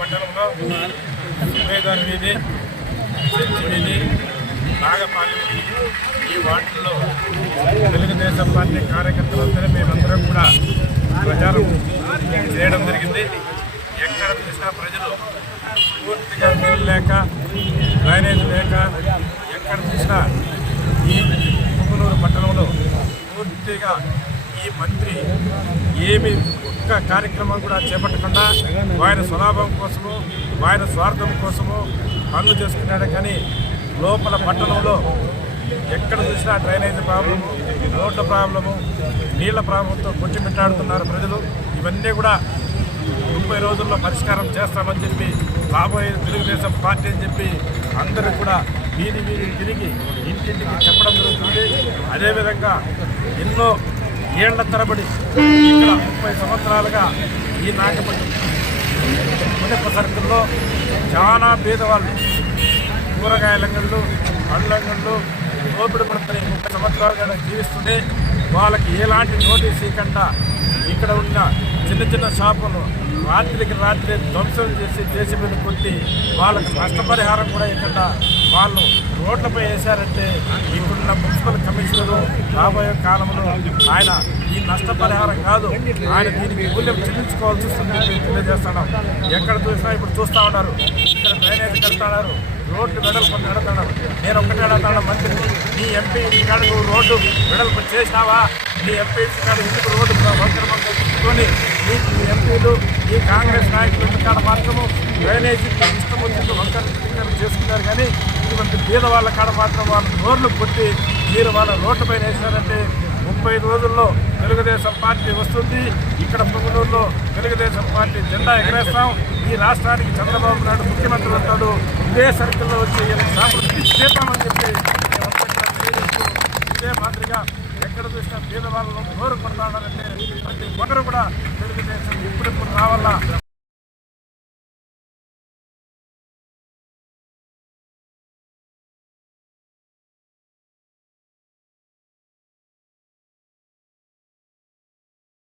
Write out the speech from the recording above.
పట్టణంలో సుబేదార్ వీధి, చర్చి వీధి, నాగపాలెం ఈ వార్డుల్లో తెలుగుదేశం పార్టీ కార్యకర్తలందరూ మేమందరం కూడా ప్రచారం చేయడం జరిగింది. ఎక్కడ చూసినా ప్రజలు పూర్తిగా నీళ్ళు లేక, డ్రైనేజ్ లేక, ఎక్కడ చూసినా ఈ పుంగనూరు పట్టణంలో పూర్తిగా ఈ మంత్రి ఏమి ఒక్క కార్యక్రమం కూడా చేపట్టకుండా ఆయన స్వలాభం కోసము, ఆయన స్వార్థం కోసము పనులు చేసుకున్నాడు. కానీ లోపల పట్టణంలో ఎక్కడ చూసినా డ్రైనేజ్ ప్రాబ్లము, రోడ్ల ప్రాబ్లము, నీళ్ల ప్రాబ్లంతో కొట్టిమిట్టాడుతున్నారు ప్రజలు. ఇవన్నీ కూడా 30 రోజుల్లో పరిష్కారం చేస్తామని చెప్పి రాబోయే తెలుగుదేశం పార్టీ అని చెప్పి అందరూ కూడా వీధి తిరిగి ఇంటింటికి చెప్పడం జరుగుతుంది. అదేవిధంగా ఎన్నో ఏళ్ల తరబడి ఇక్కడ 30 సంవత్సరాలుగా ఈ నాగపల్లి మునప సర్కిల్లో చాలా పేదవాళ్ళు కూరగాయలంగళ్ళు, పండ్లంగళ్ళు దోపిడి పడుతున్న 30 సంవత్సరాలుగా జీవిస్తుంటే వాళ్ళకి ఎలాంటి నోటీస్ ఇవ్వకుండా ఇక్కడ ఉన్న చిన్న చిన్న షాపులు రాత్రికి రాత్రి ధ్వంసం చేసి జేసీబీ కొట్టి వాళ్ళకి నష్టపరిహారం కూడా ఇవ్వకుండా వాళ్ళు రోడ్లపై వేశారంటే ఇప్పుడున్న మున్సిపల్ కమిషనరు రాబోయే కాలంలో ఆయన ఈ నష్టపరిహారం కాదు, ఆయన దీనికి మూల్యం చెల్లించుకోవాల్సి వస్తుందని తెలియజేస్తున్నాం. ఎక్కడ చూసినా ఇప్పుడు చూస్తూ ఉన్నారు, ఇక్కడ డ్రైనేజ్ కడుతున్నారు, రోడ్డు వెడల్పు నడుతున్నారు. నేను ఒక్కటే అడుగుతాను, మంత్రి నీ ఎంపీ కాడ నువ్వు రోడ్డు వెడల్పు చేసినావా? నీ ఎంపీ కాడ ఇందుకు రోడ్డు వంకరమ తెచ్చుకొని నీకు ఎంపీలు ఈ కాంగ్రెస్ నాయకులు కాడ మాత్రము డ్రైనేజీ ఇష్టం వచ్చింది వంకర చేసుకున్నారు. కానీ ఇటువంటి పేద వాళ్ళ కాడ మాత్రం వాళ్ళ నోర్లు కొట్టి మీరు వాళ్ళ రోడ్డు పైన వేసినారంటే 30 రోజుల్లో తెలుగుదేశం పార్టీ వస్తుంది. ఇక్కడ పుంగనూరులో తెలుగుదేశం పార్టీ జెండా ఎగరేస్తాం. ఈ రాష్ట్రానికి చంద్రబాబు నాయుడు ముఖ్యమంత్రి అవుతాడు. ఇదే సర్కిల్లో వచ్చి సాంస్కృతిక చేద్దామని చెప్పి ఇదే మాదిరిగా ఎక్కడ చూసినా పేదవాళ్ళను కోరుకుంటున్నారంటే ప్రతి ఒక్కరు కూడా తెలుగుదేశం ఇప్పుడిప్పుడు రావాలా.